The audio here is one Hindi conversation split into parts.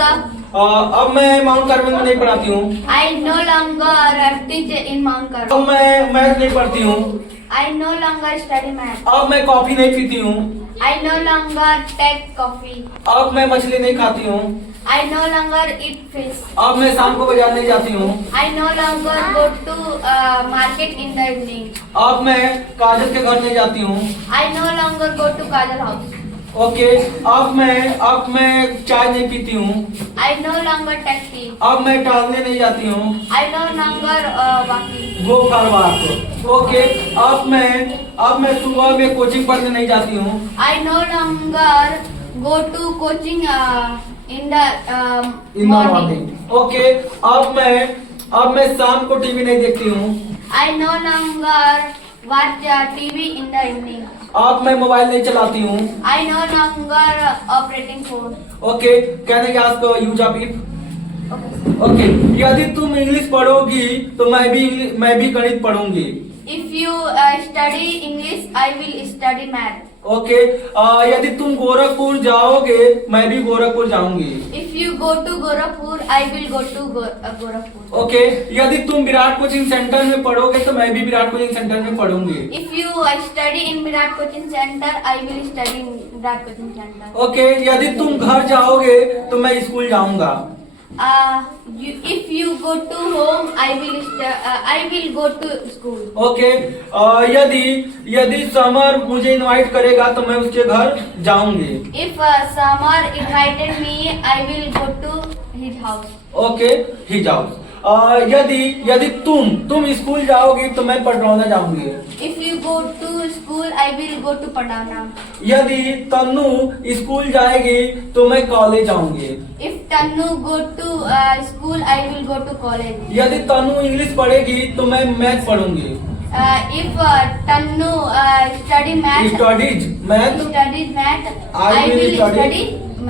अब मैं माउंट कार्मेल में नहीं पढ़ाती हूँ। I no longer teach in Mount Carmel. अब मैं मैथ नहीं पढ़ती हूँ। I no longer study math. अब मैं कॉफी नहीं पीती हूँ। I no longer take coffee. अब मैं मछली नहीं खाती हूँ। I no longer eat fish. अब मैं शाम को बाजार नहीं जाती हूँ। I no longer go to market in the evening. अब मैं काजल के घर नहीं जाती हूँ। I no longer go to Kajal house. Okay, अब मैं चाय नहीं पीती हूँ। I no longer take tea. अब मैं टहलने नहीं जाती हूँ। I no longer walking. Go for walk. Okay, अब मैं सुबह में कोचिंग पढ़ने नहीं जाती हूँ। I no longer go to coaching in the in morning. Okay, अब मैं शाम को टीवी नहीं देखती हूँ। I no longer watch TV in the evening. अब मैं मोबाइल नहीं चलाती हूँ। I no longer operating phone. Okay, can I ask use of if? Okay. Okay, यदि तुम इंग्लिश पढ़ोगी तो मैं भी गणित पढ़ूंगी। If you study English, I will study math. Okay, यदि तुम गोरखपुर जाओगे मैं भी गोरखपुर जाऊंगी। If you go to Gorakhpur, I will go to Gorakhpur. Okay, यदि तुम विराट कोचिंग सेंटर में पढ़ोगे तो मैं भी विराट कोचिंग सेंटर में पढ़ूंगी। If you study in Virat Coaching Center, I will study in Virat Coaching Center. Okay, यदि तुम घर जाओगे तो मैं स्कूल जाऊंगा। If you go to home, I will go to school. Okay, यदि समर मुझे इनवाइट करेगा तो मैं उसके घर जाऊंगी। If Samar invited me, I will go to his house. Okay, ही जाओ। यदि तुम स्कूल जाओगी तो मैं पटरौना जाऊंगी। If you go to school, I will go to Padana. यदि तन्नू स्कूल जाएगी तो मैं कॉलेज जाऊंगी। If Tanu go to school, I will go to college. यदि तन्नू इंग्लिश पढ़ेगी तो मैं मैथ पढ़ूंगी। If Tanu studies math, I will study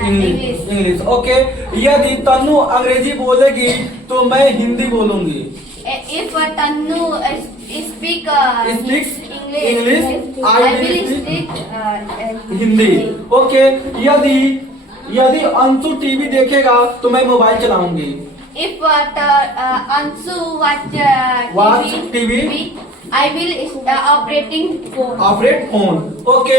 English. English. Okay, यदि तन्नू अंग्रेजी बोलेगी तो मैं हिंदी बोलूंगी। If Tanu speak Speaks English, I I will will speak speak Hindi. Okay, यदि अंशु टीवी देखेगा तो मैं मोबाइल चलाऊंगी। If Ansu Watch TV, I will operating phone. Operate phone. Okay,